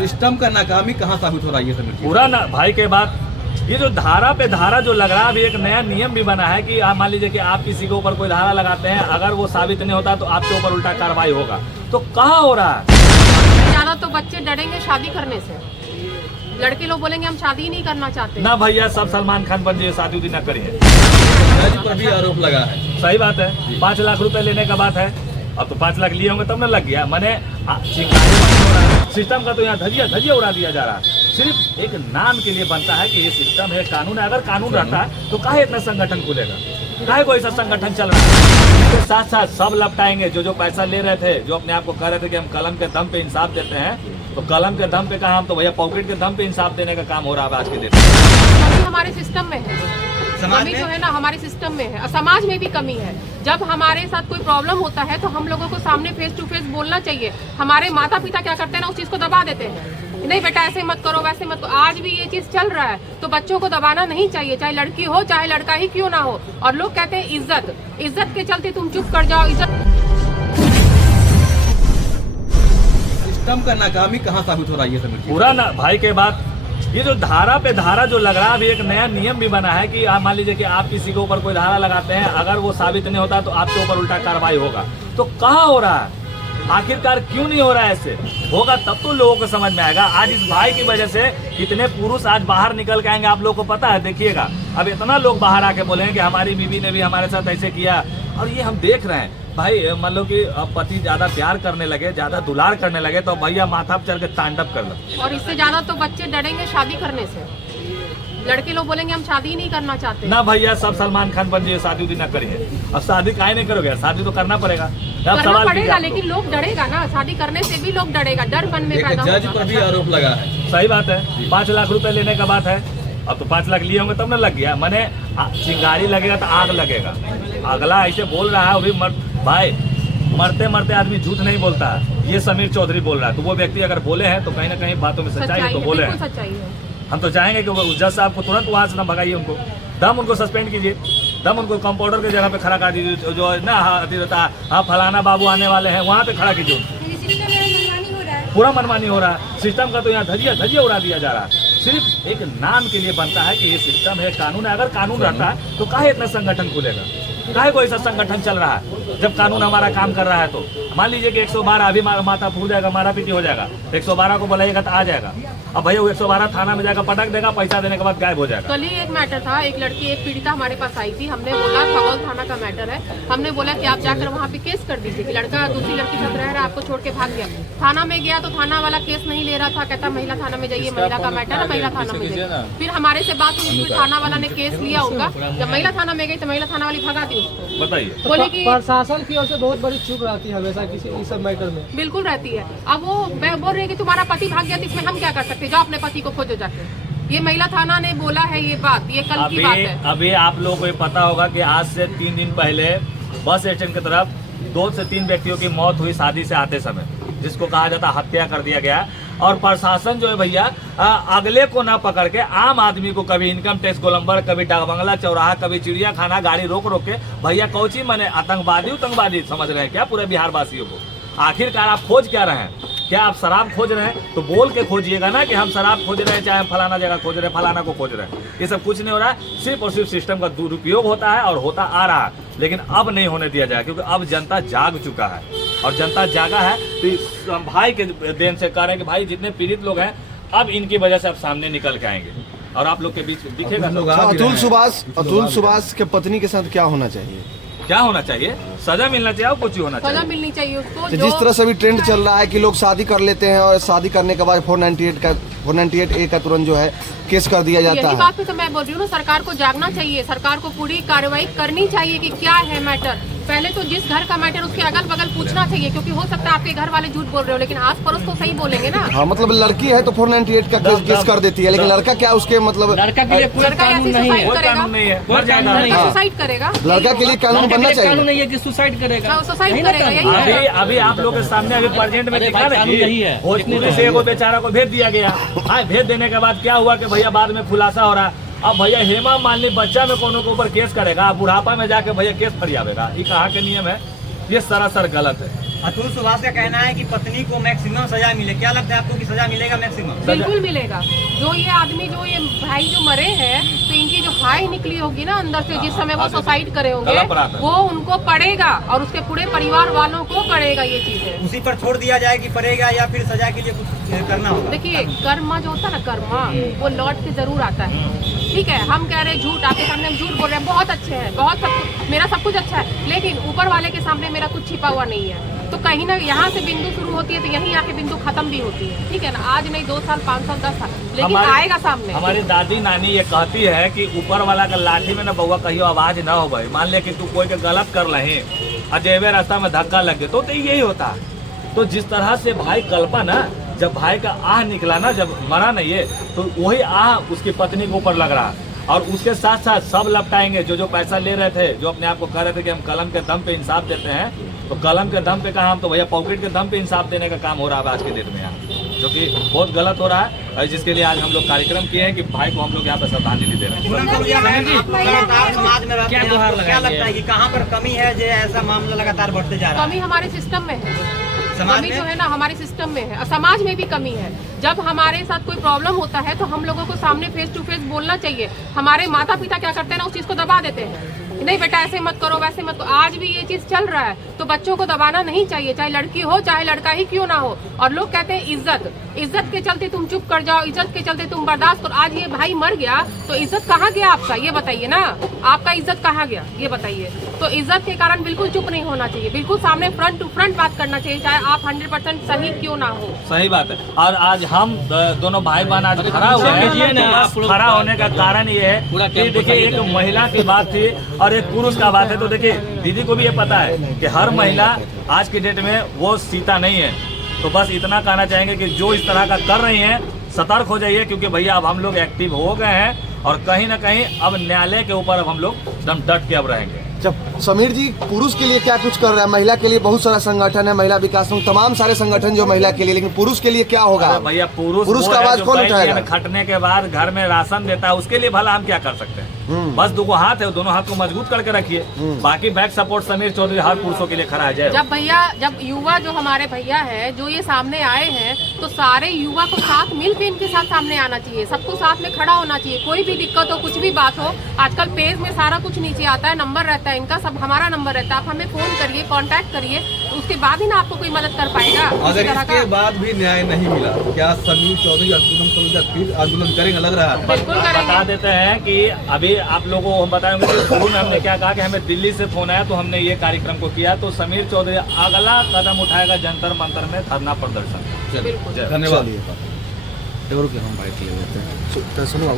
System का नाकामी कहाँ साबित हो रहा है ये सब पूरा ना भाई के बाद ये जो धारा पे धारा जो लग रहा है, अभी एक नया नियम भी बना है कि आप मान लीजिए कि आप किसी के ऊपर कोई धारा लगाते हैं, अगर वो साबित नहीं होता तो आपके ऊपर उल्टा कार्रवाई होगा। तो कहाँ हो रहा है? ज्यादा तो बच्चे डरेंगे शादी करने से, लड़के लोग बोलेंगे हम शादी नहीं करना चाहते ना भैया, सब सलमान खान बन जाइए, शादी उदी ना करिए। जज पर भी आरोप लगा है। सही बात है, 5 लाख रुपए लेने का बात है। अब तो 5 लाख लिए होंगे तब ना लग गया। मैंने सिस्टम का तो यहाँ धजिया उड़ा दिया जा रहा है। सिर्फ एक नाम के लिए बनता है कि ये सिस्टम है, कानून है। अगर कानून रहता है तो काहे इतना संगठन खुलेगा, काहे कोई ऐसा संगठन चल रहा है। तो साथ साथ सब लपटाएंगे जो पैसा ले रहे थे, जो अपने आप को कह रहे थे कि हम कलम के दम पे इंसाफ देते हैं, तो कलम के दम पे कहा, हम तो भैया पॉकेट के दम पे इंसाफ देने का काम हो रहा है आज के दिन में। हमारे सिस्टम में है कमी जो है ना, हमारे सिस्टम में है और समाज में भी कमी है। जब हमारे साथ कोई प्रॉब्लम होता है तो हम लोगों को सामने फेस टू फेस बोलना चाहिए। हमारे माता पिता क्या करते हैं ना, उस चीज को दबा देते हैं, नहीं बेटा ऐसे मत करो वैसे मत करो। आज भी ये चीज चल रहा है, तो बच्चों को दबाना नहीं चाहिए, चाहे लड़की हो चाहे लड़का ही क्यों ना हो। और लोग कहते हैं इज्जत के चलते तुम चुप कर जाओ। सिस्टम का नाकामी कहाँ साबित हो रहा है ये सब पूरा ना भाई के बाद ये जो धारा पे धारा जो लग रहा है, अभी एक नया नियम भी बना है कि आप मान लीजिए कि आप किसी के ऊपर कोई धारा लगाते हैं, अगर वो साबित नहीं होता तो आपके ऊपर उल्टा कार्रवाई होगा। तो कहाँ हो रहा है? आखिरकार क्यों नहीं हो रहा है? ऐसे होगा तब तो लोगों को समझ में आएगा। आज इस भाई की वजह से कितने पुरुष आज बाहर निकल के आएंगे, आप लोगों को पता है। देखिएगा अब इतना लोग बाहर आके बोलेंगे कि हमारी बीवी ने भी हमारे साथ ऐसे किया, और ये हम देख रहे हैं। भाई मान लो कि पति ज्यादा प्यार करने लगे, ज्यादा दुलार करने लगे, तो भैया माथा पर चढ़ के तांडव कर लो। और इससे ज्यादा तो बच्चे डरेंगे शादी करने से, लड़के लोग बोलेंगे हम शादी नहीं करना चाहते। ना भैया, सब सलमान खान बन जाइए, शादी उदी ना करिए। अब शादी काहे नहीं करोगे? शादी तो करना पड़ेगा, करना पड़ेगा, लेकिन लोग डरेगा ना, शादी करने से भी लोग डरेगा, डर मन में पैदा होगा। जज पर भी आरोप लगा है। सही बात है, 5 लाख रुपए लेने का बात है। अब तो 5 लाख लिए होंगे तब ना लग गया। मैंने चिंगारी लगेगा तो आग लगेगा। अगला ऐसे बोल रहा है, अभी भाई मरते मरते आदमी झूठ नहीं बोलता है। ये समीर चौधरी बोल रहा है, तो वो व्यक्ति अगर बोले हैं तो कहीं ना कहीं बातों में सच्चाई है, तो बोले हैं। हम तो चाहेंगे कि वो जज साहब को तुरंत वहाँ से ना भगाइए, उनको दम उनको सस्पेंड कीजिए, दम उनको कंपाउंडर की जगह पे खड़ा कर दीजिए। जो ना हाँ फलाना बाबू आने वाले हैं, वहाँ पे खड़ा कीजिए। पूरा मनमानी हो रहा है। सिस्टम का तो यहाँ धजिया उड़ा दिया जा रहा है। सिर्फ एक नाम के लिए बनता है कि ये सिस्टम है, कानून है। अगर कानून रहता है तो काहे इतना संगठन खुलेगा, काहे कोई ऐसा संगठन चल रहा है जब कानून हमारा काम कर रहा है। तो मान लीजिए कि 112 अभी माथा फूल जाएगा, मारा पीटी हो जाएगा, 112 को बुलाइएगा तो आ जाएगा। अब भैया वो 112 थाना में जाकर पटक देगा, पैसा देने के बाद गायब हो जाएगा। कल ही एक मैटर था, एक लड़की एक पीड़िता हमारे पास आई थी। हमने बोला खगौल थाना का मैटर है, हमने बोला कि आप जाकर वहाँ पे केस कर दीजिए कि लड़का दूसरी लड़की साथ रह रहा है, आपको छोड़ के भाग गया। थाना में गया तो थाना वाला केस नहीं ले रहा था, कहता महिला थाना में जाइए, महिला का मैटर है, महिला थाना में जाइए। फिर हमारे से बात हुई, फिर थाना वाला ने केस लिया उनका। जब महिला थाना में गई तो महिला थाना वाली भगा दी उसको। बताइए, बोले कि प्रशासन की ओर से बहुत बड़ी चूक रहती है हमेशा किसी इस सब मैटर में। बिल्कुल रहती है। अब वो बोल रही है कि तुम्हारा पति भाग गया, तो इसमें हम क्या कर सकते हैं, जाओ अपने पति को खोजो जाके। ये महिला थाना ने बोला है, ये बात ये कल की बात है। अभी आप लोगों को ये पता होगा कि आज से 3 दिन पहले बस स्टैंड की तरफ 2 से 3 व्यक्तियों की मौत हुई शादी से आते समय, जिसको कहा जाता हत्या कर दिया गया। और प्रशासन जो है भैया अगले को ना पकड़ के आम आदमी को कभी इनकम टैक्स गोलंबर, कभी डाक बंगला चौराहा, कभी चिड़िया खाना गाड़ी रोक के भैया कौची मने आतंकवादी समझ रहे हैं क्या पूरे बिहार वासियों को? आखिरकार आप खोज क्या रहे हैं? क्या आप शराब खोज रहे हैं? तो बोल के खोजिएगा ना कि हम शराब खोज रहे हैं, चाहे हम फलाना जगह खोज रहे हैं, फलाना को खोज रहे हैं। ये सब कुछ नहीं हो रहा है। सिर्फ और सिर्फ सिस्टम का दुरुपयोग होता है और होता आ रहा है, लेकिन अब नहीं होने दिया जाए, क्योंकि अब जनता जाग चुका है। और जनता जागा है तो भाई के देन से कह रहे हैं कि भाई जितने पीड़ित लोग हैं अब इनकी वजह से अब सामने निकल के आएंगे और आप लोग के बीच दिखेगा। अतुल सुभाष के पत्नी के साथ क्या होना चाहिए? क्या होना चाहिए? सजा मिलना चाहिए और कुछ होना चाहिए। सजा मिलनी चाहिए उसको। जिस तरह से अभी ट्रेंड चल रहा है कि लोग शादी कर लेते हैं और शादी करने के बाद 498A का तुरंत जो है केस कर दिया जाता है। बात पे तो मैं बोल रही हूँ ना, सरकार को जागना चाहिए, सरकार को पूरी कार्रवाई करनी चाहिए कि क्या है मैटर। पहले तो जिस घर का मैटर उसके अगल बगल पूछना चाहिए, क्योंकि हो सकता है आपके घर वाले झूठ बोल रहे हो, लेकिन आस पड़ोस तो सही बोलेंगे ना। हाँ, मतलब लड़की है तो 498 का केस कर देती है, लेकिन लड़का क्या उसके मतलब लड़का के लिए कोई कानून नहीं है, सुसाइड करेगा। लड़का के लिए कानून बनना चाहिए, कानून नहीं है कि सुसाइड करेगा, सुसाइड करेगा। यही अभी आप लोग के सामने अभी प्रेजेंट में दिखा है, भोजपुरी से एगो बेचारा को भेज दिया गया। भेज देने के बाद क्या हुआ कि भैया बाद में खुलासा हो रहा है। अब भैया हेमा मालिनी बच्चा में कोनो के ऊपर केस करेगा, बुढ़ापा में जाके भैया केस फरियावेगा। ये कहाँ के नियम है? ये सरासर गलत है। अतुल सुभाष का कहना है कि पत्नी को मैक्सिमम सजा मिले। क्या लगता है आपको कि सजा मिलेगा मैक्सिमम? बिल्कुल मिलेगा। जो ये आदमी जो ये भाई जो मरे हैं तो इनकी जो हाई निकली होगी ना अंदर से, जिस समय वो सुसाइड करे होंगे, वो उनको पड़ेगा और उसके पूरे परिवार वालों को पड़ेगा ये चीजें। उसी पर छोड़ दिया जाए कि पड़ेगा या फिर सजा के लिए कुछ करना होगा? देखिए कर्मा जो होता है ना, कर्मा वो लौट के जरूर आता है। ठीक है, हम कह रहे हैं झूठ, आपके सामने हम झूठ बोल रहे हैं, बहुत अच्छे हैं, बहुत मेरा सब कुछ अच्छा है, लेकिन ऊपर वाले के सामने मेरा कुछ छिपा हुआ नहीं है। तो कहीं ना यहाँ से बिंदु शुरू होती है तो यहीं आके बिंदु खत्म भी होती है। ठीक है ना, आज नहीं 2 साल 5 साल 10 साल, लेकिन आएगा सामने। हमारी दादी नानी ये कहती है कि ऊपर वाला का लाठी में ना बउआ कहियो आवाज ना हो भाई। मान ले कि तू कोई के गलत कर रहे अजेबे रास्ता में धक्का लग गए तो यही होता है। तो जिस तरह से भाई कल्पा ना, जब भाई का आह निकला ना, जब मरा नहीं है, तो वही आह उसकी पत्नी के ऊपर लग रहा। और उसके साथ साथ सब लपटाएंगे जो पैसा ले रहे थे, जो अपने आप को कह रहे थे कि हम कलम के दम पे इंसाफ देते हैं, तो कलम के दम पे कहा, हम तो भैया पॉकेट के दम पे इंसाफ देने का काम हो रहा है आज के डेट में यहाँ, जो कि बहुत गलत हो रहा है। और जिसके लिए आज हम लोग कार्यक्रम किए हैं कि भाई को हम लोग यहाँ पे श्रद्धांजलि दे रहे हैं। समाज में क्या लगता है कि कहाँ पर कमी है जो ऐसा मामला लगातार बढ़ते जा रहा है? कमी हमारे सिस्टम में है। कमी जो है ना हमारे सिस्टम में है और समाज में भी कमी है। जब हमारे साथ कोई प्रॉब्लम होता है तो हम लोगों को सामने फेस टू फेस बोलना चाहिए। हमारे माता पिता क्या करते हैं ना, उस चीज को दबा देते हैं, नहीं बेटा ऐसे मत करो वैसे मत करो। आज भी ये चीज चल रहा है, तो बच्चों को दबाना नहीं चाहिए, चाहे लड़की हो चाहे लड़का ही क्यों ना हो। और लोग कहते हैं इज्जत के चलते तुम चुप कर जाओ, इज्जत के चलते तुम बर्दाश्त करो। आज ये भाई मर गया तो इज्जत कहाँ गया आपका, ये बताइए ना, आपका इज्जत कहाँ गया ये बताइए। तो इज्जत के कारण बिल्कुल चुप नहीं होना चाहिए, बिल्कुल सामने फ्रंट टू फ्रंट बात करना चाहिए, चाहे आप 100% सही क्यों ना हो। सही बात है। और आज हम दोनों भाई बहन आज खड़ा हुए हैं, तो खड़ा होने का कारण ये है कि देखिए एक महिला की बात थी और एक पुरुष का बात है। तो देखिए दीदी को भी ये पता है कि हर महिला आज के डेट में वो सीता नहीं है। तो बस इतना कहना चाहेंगे कि जो इस तरह का कर रही हैं सतर्क हो जाइए, क्योंकि भैया अब हम लोग एक्टिव हो गए हैं और कहीं ना कहीं अब न्यायालय के ऊपर अब हम लोग एकदम डट के अब रहेंगे। जब समीर जी पुरुष के लिए क्या कुछ कर रहा है, महिला के लिए बहुत सारा संगठन है, महिला विकास संघ, तमाम सारे संगठन जो महिला के लिए, लेकिन पुरुष के लिए क्या होगा? भैया पुरुष का आवाज कौन उठाएगा? खटने के बाद घर में राशन देता है, उसके लिए भला हम क्या कर सकते हैं? बस 2 हाथ है, दोनों हाथ को मजबूत करके रखिए। बाकी बैक सपोर्ट समीर चौधरी हर पुरुषों के लिए खड़ा है। जब युवा जो हमारे भैया है जो ये सामने आए हैं, तो सारे युवा को साथ मिलकर इनके साथ सामने आना चाहिए, सबको साथ में खड़ा होना चाहिए। कोई भी दिक्कत हो, कुछ भी बात हो, आजकल पेज में सारा कुछ नीचे आता है, नंबर रहता है इनका, सब हमारा नंबर रहता है, आप हमें फोन करिए, कांटेक्ट करिए, उसके बाद ही ना आपको कोई मदद कर पाएगा। अगर इसके बाद भी न्याय नहीं मिला, क्या समीर चौधरी और पूनम तनुजा फिर आंदोलन करेंगे? लग रहा है बिल्कुल करेंगे। बता देते हैं कि अभी आप लोगों को हम बताएंगे कि शुरू में हमने क्या कहा कि हमें दिल्ली से फोन आया तो हमने ये कार्यक्रम को किया। तो समीर चौधरी अगला कदम उठाएगा जंतर मंतर में धरना प्रदर्शन। धन्यवाद। सुनो